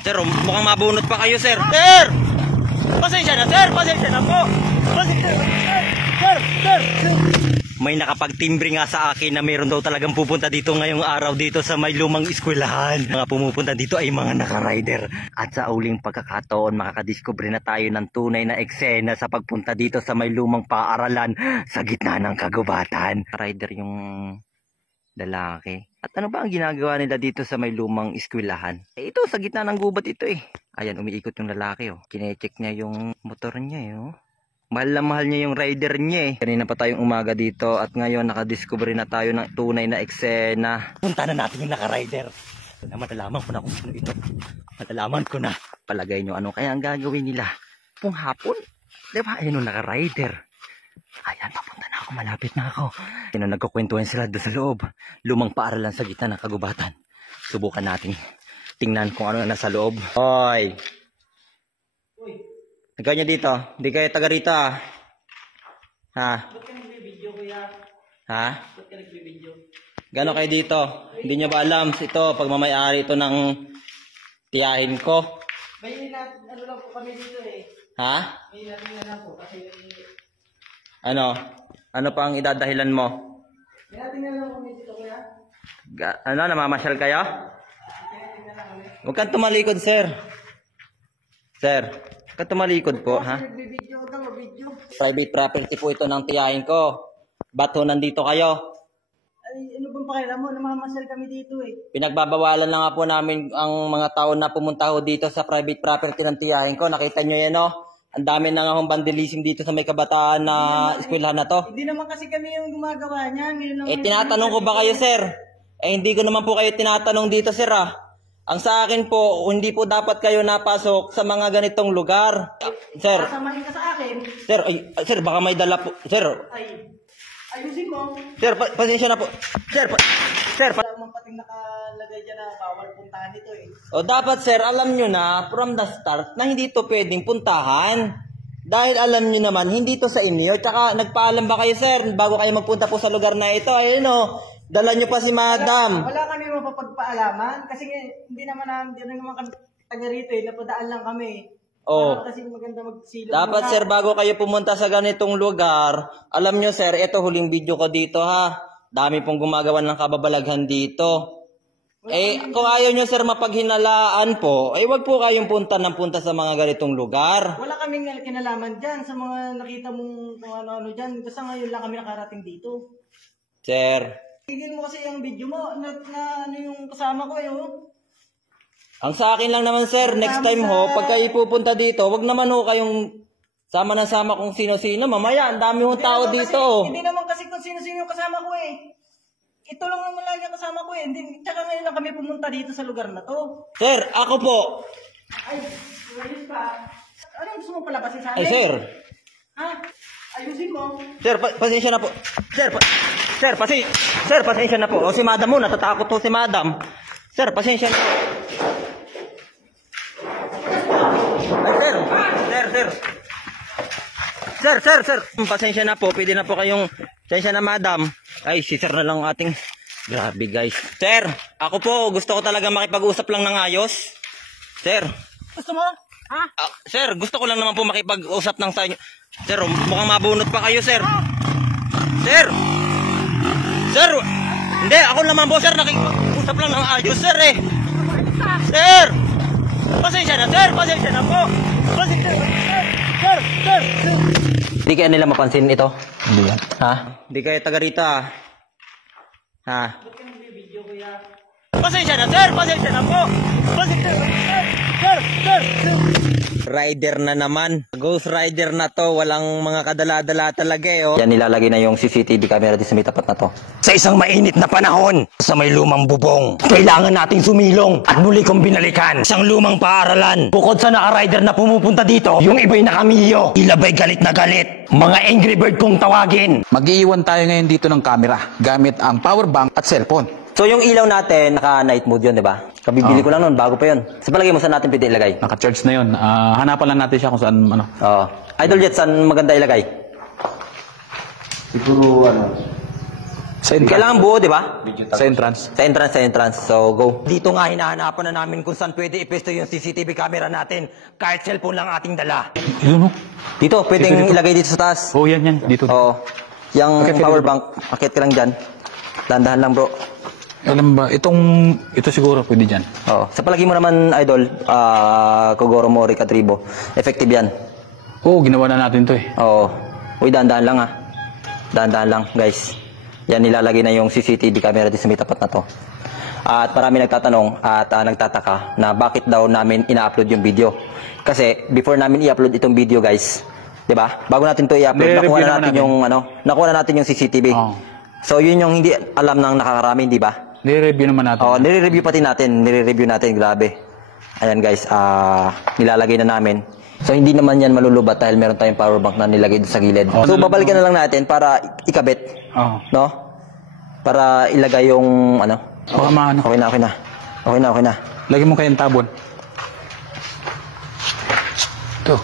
Sir, mukhang mabunot pa kayo, sir. Sir! Pasensya na, sir! Pasensya na po! Pasensya na, sir! Sir! May nakapagtimbre nga sa akin na meron daw talagang pupunta dito ngayong araw dito sa may lumang eskwelahan. Mga pumupunta dito ay mga naka-rider. At sa uling pagkakataon, makakadiskubre na tayo ng tunay na eksena sa pagpunta dito sa may lumang paaralan sa gitna ng kagubatan. Rider yung lalaki. At ano ba ang ginagawa nila dito sa may lumang eskwelahan? Ito, sa gitna ng gubat ito eh. Ayan, umiikot yung lalaki oh. Kine-check niya yung motor niya oh. Mahal na mahal niya yung rider niya eh. Kanina pa tayong umaga dito at ngayon nakadiscover na tayo ng tunay na eksena. Punta na natin yung naka-rider. Matalaman ko na kung sino ito. Matalaman ko na. Palagay nyo ano kaya ang gagawin nila. Kung hapon, diba? Ayun yung naka-rider. Ayan, papunta na ako. Malapit na ako. Ayun, nagkukwentuhan sila doon sa loob. Lumang paaralan sa gitna ng kagubatan. Subukan natin. Tingnan kung ano na nasa loob. Hoy! Ikaw nyo dito, hindi kayo taga rito ah. Ha? Ba't ka nagbibideo kuya? Ha? Ba't ka nagbibideo? Gano'n kayo dito? Hindi nyo ba alam ito, pagmamayari ito ng tiyahin ko? May ano lang po kami dito eh. Ha? May natin na lang po kasi Ano? Ano pa ang idadahilan mo? may natin na lang kami dito kuya. Ano, namamasyal kayo? May natin na lang kami. Huwag kang tumalikod, sir. Sir, huwag kang tumalikod po, ha? Nagbibideo daw, video. Private property po ito ng tiyahin ko. Ba't ho nandito kayo? Ay, ano bang pakialam mo? Namamasyal kami dito eh. Pinagbabawalan na nga po namin ang mga tao na pumunta ho dito sa private property ng tiyahin ko. Nakita nyo yan, no? Ang dami na nga hong vandalism dito sa may kabataan na eskwelahan na to. Hindi naman kasi kami yung gumagawa niyan. Tinatanong ko ba kayo, sir? Hindi ko naman po kayo tinatanong dito, sir, ah. Ang sa akin po, hindi po dapat kayo napasok sa mga ganitong lugar. Sir, Kasamahin ka sa akin. sir, baka may dala po. Sir, Ay, ayusin mo. sir, pasensya na po. Sir, Wala mong pating nakalagay dyan na bawal puntahan ito eh. O dapat sir, alam nyo na from the start na hindi to pwedeng puntahan. Dahil alam nyo naman, hindi to sa inyo. Tsaka nagpaalam ba kayo sir, bago kayo magpunta po sa lugar na ito? Ayun o, dala nyo pa si madam. Wala kami mapapagpaalaman kasi hindi naman kami taga rito eh. Napadaan lang kami. Oh. Kasi maganda magsilong. Dapat sir, bago kayo pumunta sa ganitong lugar, alam nyo sir, ito huling video ko dito ha. Dami pong gumagawa ng kababalaghan dito. Kung ayaw nyo sir mapaghinalaan po, wag po kayong punta sa mga ganitong lugar. Wala kaming kinalaman dyan sa mga nakita mong kung ano-ano dyan. Basta ngayon lang kami nakarating dito. Sir, Tigil mo kasi yung video mo na ano yung kasama ko eh. Oh. ang sa akin lang naman sir, next time ho, pag kayo pupunta dito, wag naman ho kayong sama na sama kung sino-sino. Mamaya, ang dami hong tao dito. Hindi naman kasi kung sino-sino yung kasama ko eh. Ito lang naman lagi ang kasama ko eh. Tsaka ngayon lang kami pumunta dito sa lugar na to. Sir, ako po. Ay, ayos pa. Ano gusto mo palabasin sa amin? Ay sir. Ha? Ayusin mo. Sir, pasensya na po. Sir, pasensya na po. O si madam mo, natatakot po si madam. Sir, pasensya na po. Ay sir. Pasensya na po. Pwede na po kayong, pasensya na madam. Ay, si sir na lang ating, grabe guys. Sir, ako po, gusto ko talaga makipag-usap lang ng ayos. Sir. Gusto mo? Ha? Sir, gusto ko lang naman po makipag-usap ng sa inyo. Sir, mukhang mabunot pa kayo, sir. Sir! Hindi, ako naman po, sir, nakipag-usap lang ng ayos, sir, eh. Sir! Pasensya na, sir, pasensya na po. Pasensya na, sir. Hindi kaya nila mapansin ito? Hindi yan. Ha? Hindi kayo taga rito, ha? Ha? Ba't ka nagbibideo kuya? Pasensya na, sir, pasensya na po. Pasensya na, sir. Rider na naman. Ghost rider na to. Walang mga kadala-dala talaga eh. Oh. Yan nilalagay na yung CCTV camera dito sa may tapat na to. Sa isang mainit na panahon, sa may lumang bubong, kailangan nating sumilong at muli kong binalikan isang lumang paaralan. Bukod sa naka-rider na pumupunta dito, yung iba'y nakamiyo. Ilabay galit na galit. Mga Angry Bird kong tawagin. Mag-iiwan tayo ngayon dito ng camera gamit ang power bank at cellphone. So yung ilaw natin, naka-night mode yun, di ba? Kabibili ko lang nun, bago pa yun. Sa palagay mo, saan natin pwede ilagay? Naka-charge na yun. Hanapan lang natin siya kung saan, ano. Oo. Idol Jet, saan maganda ilagay? Siguro, Sa entrance. Kailangan buo, di ba? Sa entrance. Sa entrance. So, go. Dito nga hinahanapan na namin kung saan pwede ipesto yung CCTV camera natin. Kahit cellphone lang ating dala. Yun, oh. Dito, pwedeng Dito. ilagay dito sa taas. Oh, yan. Dito. Oo. Yung Akit ka power dito. bank, akit ka lang dyan. Dahan-dahan lang, bro. Alam ba, ito siguro pwede dyan. Oo. Sa palagi mo naman, idol, Kogoro Mori Katribo, effective yan. Oo, ginawa na natin to eh. Oo. Uy, dahan-dahan lang, ha. Dahan-dahan lang, guys. Yan, nilalagay na yung CCTV camera dito sa may tapat na to. At marami nagtatanong at nagtataka na bakit daw namin ina-upload yung video. Kasi before namin i-upload itong video, guys, 'di ba? Bago natin 'to i-upload, nakuha na natin yung CCTV. Oh. So, yun yung hindi alam ng nakakarami, 'di ba? Nire-review naman natin. Oh, nire-review pati natin, nire-review natin, grabe. Ayan, guys, nilalagay na namin. So, hindi naman yan malulubat dahil meron tayong power bank na nilagay doon sa gilid. Oh, so, babalikan na lang natin para ikabit. Oo. No? Para ilagay yung ano. Baka maano. Okay na. Lagi mo kayong tabon. Ito.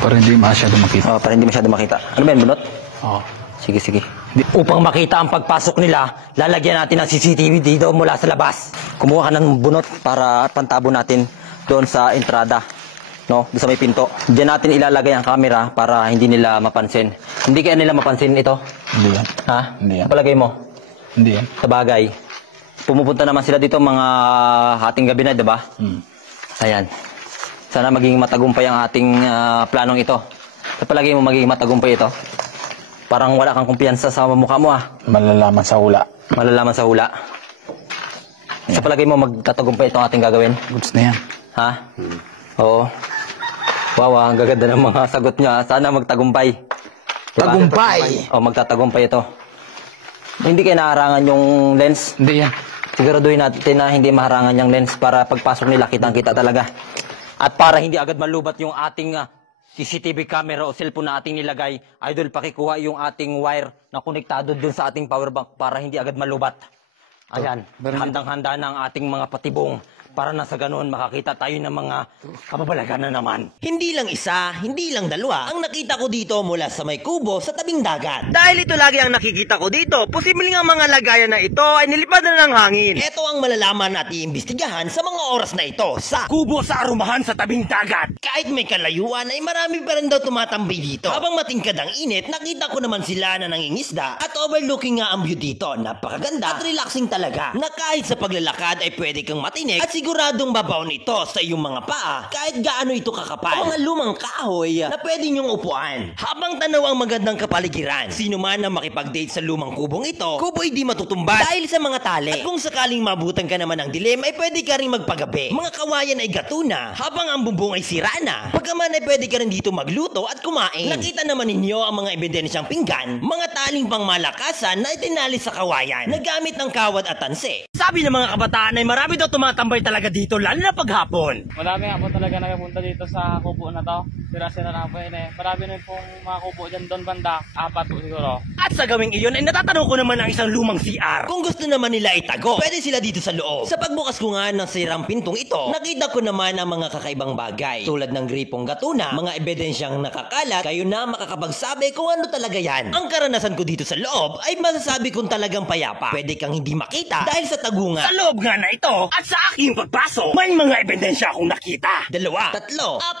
Para hindi masyado makita. Oh, para hindi masyado makita. Ano ba yan, bunot? Oo. Sige. Upang makita ang pagpasok nila, lalagyan natin ng CCTV dito mula sa labas. Kumuha ka ng bunot para pantabo natin doon sa entrada. No? Doon sa may pinto. Diyan natin ilalagay ang camera para hindi nila mapansin. Hindi kaya nila mapansin ito? Hindi yan. Ha? Hindi yan. Palagay mo? Hindi yan. Sa bagay. Pumupunta naman sila dito mga hating gabi na, diba? Ayan. Sana maging matagumpay ang ating planong ito. Sa palagay mo magiging matagumpay ito? Parang wala kang kumpiyansa sa mukha mo, ah. Malalaman sa hula. Malalaman sa hula. Sa palagay mo magtatagumpay itong ating gagawin? Goods na yan. Ha? Oo. Wow, ang gaganda ng mga sagot niya. Sana magtagumpay. Diba? Tagumpay! O, magtatagumpay ito. Hindi kayo naharangan yung lens. Hindi yan. Siguraduhin natin na hindi maharangan yung lens para pagpasok nila kitang-kita talaga. At para hindi agad malubat yung ating CCTV camera o cellphone na ating nilagay, idol, pakikuha yung ating wire na konektado dun sa ating power bank para hindi agad malubat. Ayan, handang-handa na ang ating mga patibong para na sa ganoon makakita tayo ng mga kababalagan na naman. Hindi lang isa, hindi lang dalawa ang nakita ko dito mula sa may kubo sa tabing dagat. Dahil ito lagi ang nakikita ko dito, posibleng ang mga lagayan na ito ay nilipad na ng hangin. Ito ang malalaman at iimbestigahan sa mga oras na ito sa Kubo sa arumahan sa tabing dagat. kahit may kalayuan ay marami pa rin daw tumatambay dito. Habang matingkad ang init, nakita ko naman sila na nangingisda at overlooking nga ang view dito. Napakaganda at relaxing talaga na kahit sa paglalakad ay pwede kang matinik at siguradong babaw nito sa iyong mga paa kahit gaano ito kakapal. O mga lumang kahoy na pwede niyong upuan. Habang tanaw ang magandang kapaligiran, sino man na makipag-date sa lumang kubong ito, kubo'y di matutumba dahil sa mga tali. At kung sakaling mabutan ka naman ng dilim ay pwede ka rin magpagabi. Mga kawayan ay gato na, habang ang bubong ay sira na. Pagkaman ay pwede ka rin dito magluto at kumain. Nakita naman ninyo ang mga ebidensyang pinggan, mga taling pangmalakasan na itinali sa kawayan, nagamit ng kawad at tanse. Sabi ng mga kabataan ay marami daw tumatambay talaga dito, lalo na paghapon. Marami nga po talaga nagapunta dito sa kubo na to. Sira-sira na po yun eh. Marami rin pong mga kubo dyan doon banda. 4 po siguro. At sa gawing iyon ay natatanong ko naman ang isang lumang CR. Kung gusto naman nila itago, pwede sila dito sa loob. Sa pagbukas ko nga ng sirang pintong ito, nakita ko naman ang mga kakaibang bagay. Tulad ng gripong gatuna, mga ebidensyang nakakalat, kayo na makakapagsabi kung ano talaga yan. Ang karanasan ko dito sa loob ay masasabi kong talagang payapa. Pwede kang hindi makita dahil sa tagunga. Sa loob nga na ito at sa aking pagpasok, may mga ebidensya akong nakita. 2, 3,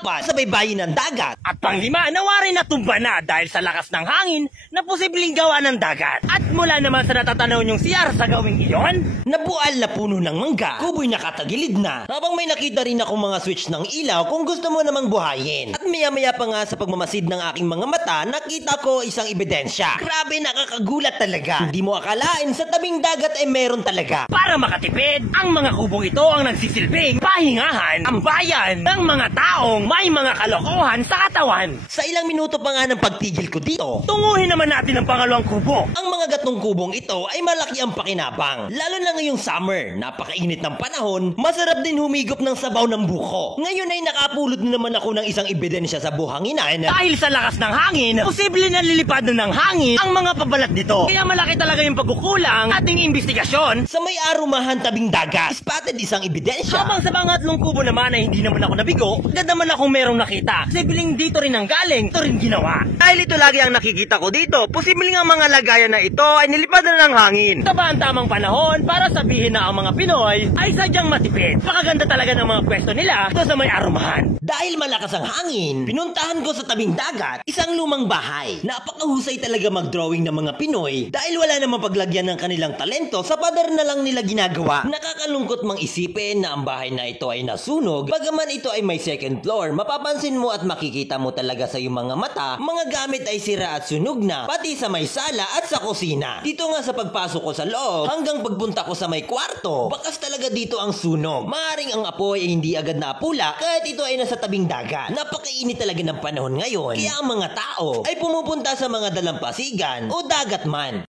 4, sa baybayin ng dagat. At panglima, nawari na tumba na dahil sa lakas ng hangin na posibleng gawa ng dagat. At mula naman sa natatanaw yung CR sa gawing iyon, Nabual na puno ng mangga, kubo'y nakatagilid na. Habang may nakita rin akong mga switch ng ilaw kung gusto mo namang buhayin. At maya-maya pa nga sa pagmamasid ng aking mga mata, nakita ko isang ebidensya. Grabe, nakakagulat talaga. Hindi mo akalain sa tabing dagat ay meron talaga. para makatipid, ang mga kubong ito ang nagsisilbing pahingahan ang bayan ng mga taong may mga kalokohan sa katawan. Sa ilang minuto pa nga ng pagtigil ko dito, Tunguhin naman natin ang pangalawang kubo. ang mga gatong kubong ito ay malaki ang pakinabang. Lalo na ngayong summer, napakainit ng panahon, masarap din humigop ng sabaw ng buko. Ngayon ay nakapulot na naman ako ng isang ebidensya sa buhanginan. Dahil sa lakas ng hangin, posible na lilipad na ng hangin ang mga pabalat nito. Kaya malaki talaga yung pagkukulang ating investigasyon. Sa may arumahan tabing dagat, spotted isang ebidensya ebidensya. Habang sa pangatlong kubo naman ay hindi naman ako nabigo, agad naman akong merong nakita. Kasi biling dito rin ang galing, ito rin ginawa. Dahil ito lagi ang nakikita ko dito, posibleng ang mga lagayan na ito ay nilipad na ng hangin. Ito ba ang tamang panahon para sabihin na ang mga Pinoy ay sadyang matipid? Pakaganda talaga ng mga pwesto nila ito sa may arumahan. Dahil malakas ang hangin, pinuntahan ko sa tabing dagat isang lumang bahay. Napakahusay talaga mag-drawing ng mga Pinoy dahil wala namang paglagyan ng kanilang talento sa pader na lang nila ginagawa. Nakakalungkot mang isipin na ang bahay na ito ay nasunog. Bagaman ito ay may second floor, mapapansin mo at makikita mo talaga sa iyong mga mata, mga gamit ay sira at sunog na, pati sa may sala at sa kusina. Dito nga sa pagpasok ko sa loob, hanggang pagpunta ko sa may kwarto, bakas talaga dito ang sunog. Maaring ang apoy ay hindi agad naapula kahit ito ay nasa tabing dagat. Napakainit talaga ng panahon ngayon, kaya ang mga tao ay pumupunta sa mga dalampasigan o dagat man.